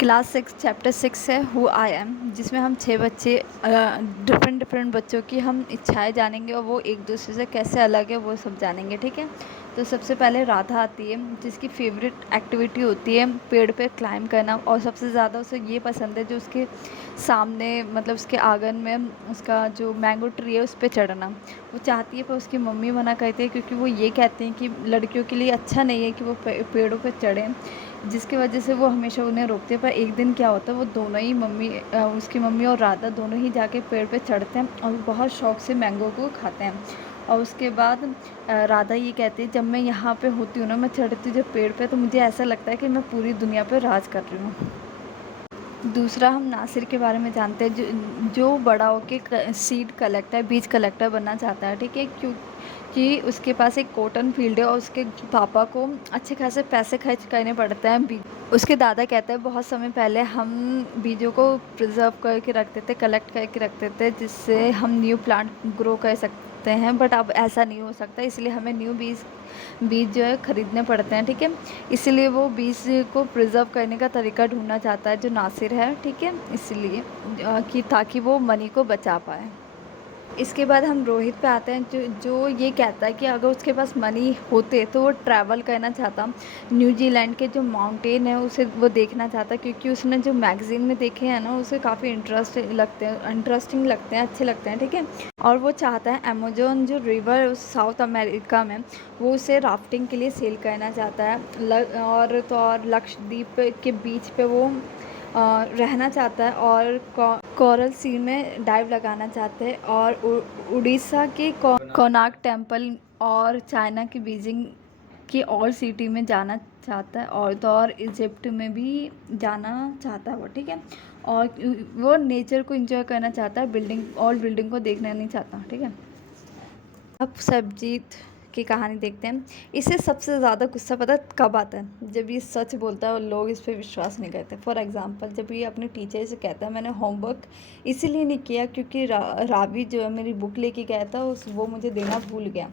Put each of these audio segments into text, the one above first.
Class 6 chapter 6 है who I am, जिसमें हम 6 बच्चे डिफरेंट बच्चों की हम इच्छाएं जानेंगे और वो एक दूसरे से कैसे अलग है वो सब जानेंगे। ठीक है, तो सबसे पहले राधा आती है, जिसकी फेवरेट एक्टिविटी होती है पेड़ पे क्लाइंब करना, और सबसे ज़्यादा उसे ये पसंद है जो उसके सामने मतलब उसके आंगन में उसका जो मैंगो ट्री है उस पर चढ़ना वो चाहती है, पर उसकी मम्मी मना करती है क्योंकि वो ये कहते हैं कि लड़कियों के लिए अच्छा नहीं है कि वो पेड़ों पर चढ़ें, जिसकी वजह से वो हमेशा उन्हें रोकते हैं। पर एक दिन क्या होता है, वो दोनों ही उसकी मम्मी और राधा दोनों ही जाके पेड़ पे चढ़ते हैं और बहुत शौक से मैंगो को खाते हैं। और उसके बाद राधा ये कहती है, जब मैं यहाँ पे होती हूँ ना, मैं चढ़ती हूँ जब पेड़ पे, तो मुझे ऐसा लगता है कि मैं पूरी दुनिया पे राज कर रही हूँ। दूसरा हम नासिर के बारे में जानते हैं, जो बड़ा होके सीड कलेक्टर, बीज कलेक्टर बनना चाहता है। ठीक है, क्योंकि उसके पास एक कॉटन फील्ड है और उसके पापा को अच्छे खासे पैसे खर्च करने पड़ते हैं। उसके दादा कहते हैं बहुत समय पहले हम बीजों को प्रिजर्व करके रखते थे, कलेक्ट करके रखते थे, जिससे हम न्यू प्लांट ग्रो कर सकते हैं, बट अब ऐसा नहीं हो सकता, इसलिए हमें न्यू बीज जो है ख़रीदने पड़ते हैं। ठीक है, इसीलिए वो बीज को प्रिजर्व करने का तरीका ढूंढना चाहता है जो नासिर है। ठीक है, इसलिए कि ताकि वो मनी को बचा पाए। इसके बाद हम रोहित पे आते हैं, जो ये कहता है कि अगर उसके पास मनी होते तो वो ट्रैवल करना चाहता, न्यूजीलैंड के जो माउंटेन है उसे वो देखना चाहता, क्योंकि उसने जो मैगज़ीन में देखे हैं ना उसे काफ़ी इंटरेस्टिंग लगते हैं, अच्छे लगते हैं। ठीक है, और वो चाहता है अमेजोन जो रिवर उस साउथ अमेरिका में, वो उसे राफ्टिंग के लिए सेल करना चाहता है। और लक्षद्वीप के बीच पे वो रहना चाहता है, और कोरल सी में डाइव लगाना चाहते हैं, और उड़ीसा के कोणार्क टेम्पल और चाइना की बीजिंग की और सिटी में जाना चाहता है, और तो और इजिप्ट में भी जाना चाहता है वो। ठीक है, और वो नेचर को एंजॉय करना चाहता है, बिल्डिंग को देखना नहीं चाहता। ठीक है, अब सरबजीत की कहानी देखते हैं। इसे सबसे ज़्यादा गुस्सा पता कब आता है, जब ये सच बोलता है और लोग इस पर विश्वास नहीं करते। फॉर एग्ज़ाम्पल, जब ये अपने टीचर से कहता है मैंने होमवर्क इसीलिए नहीं किया क्योंकि रावी जो है मेरी बुक लेके गया था वो मुझे देना भूल गया।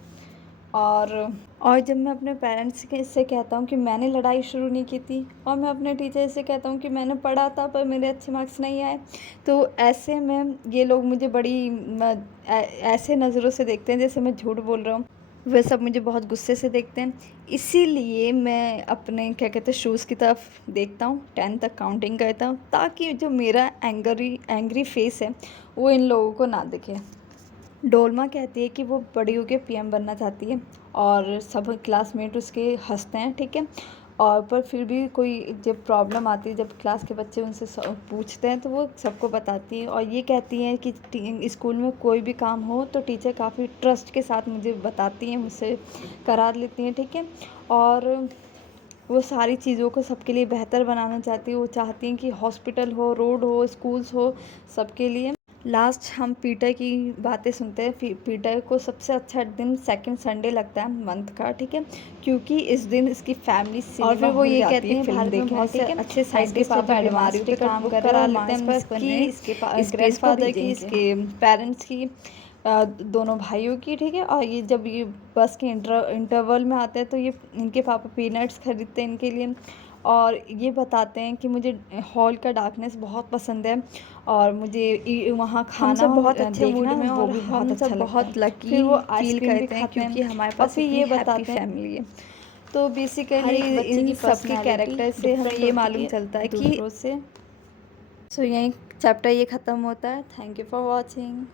और जब मैं अपने पेरेंट्स से कहता हूँ कि मैंने लड़ाई शुरू नहीं की थी, और मैं अपने टीचर से कहता हूँ कि मैंने पढ़ा था पर मेरे अच्छे मार्क्स नहीं आए, तो ऐसे में ये लोग मुझे ऐसे नज़रों से देखते हैं जैसे मैं झूठ बोल रहा हूँ। वे सब मुझे बहुत गुस्से से देखते हैं, इसीलिए मैं अपने क्या कहते हैं शूज़ की तरफ देखता हूँ, 10 तक काउंटिंग करता हूँ, ताकि जो मेरा एंग्री फेस है वो इन लोगों को ना दिखे। डोलमा कहती है कि वो बड़ी होकर पीएम बनना चाहती है, और सब क्लासमेट उसके हंसते हैं। ठीक है, और पर फिर भी कोई जब प्रॉब्लम आती है, जब क्लास के बच्चे उनसे पूछते हैं तो वो सबको बताती है, और ये कहती हैं कि स्कूल में कोई भी काम हो तो टीचर काफ़ी ट्रस्ट के साथ मुझे बताती हैं, मुझसे करा लेती हैं। ठीक है, और वो सारी चीज़ों को सबके लिए बेहतर बनाना चाहती है। वो चाहती हैं कि हॉस्पिटल हो, रोड हो, स्कूल्स हो, सबके लिए। लास्ट हम पीटर की बातें सुनते हैं। पीटर को सबसे अच्छा दिन सेकंड संडे लगता है मंथ का। ठीक है, क्योंकि इस दिन इसकी फैमिली और फिर वो ये कहते हैं भारत में बहुत से अच्छे साइंटिस्ट होते हैं, बीमारियों पे काम कर रहे हैं, करा लेते हैं इसके ग्रैंडफादर की, इसके पेरेंट्स की, दोनों भाइयों की। ठीक है, और ये जब ये बस के इंटरवल में आते हैं तो ये इनके पापा पीनट्स खरीदते हैं इनके लिए, और ये बताते हैं कि मुझे हॉल का डार्कनेस बहुत पसंद है, और मुझे वहाँ खाना बहुत अच्छे मूड में, और हम सब बहुत लकी फील करते हैं क्योंकि हमारे पास ये बताते हैं फैमिली है। तो बेसिकली इन सबके कैरेक्टर से हमें ये मालूम चलता है कि सो यही चैप्टर ये ख़त्म होता है। Thank you for watching.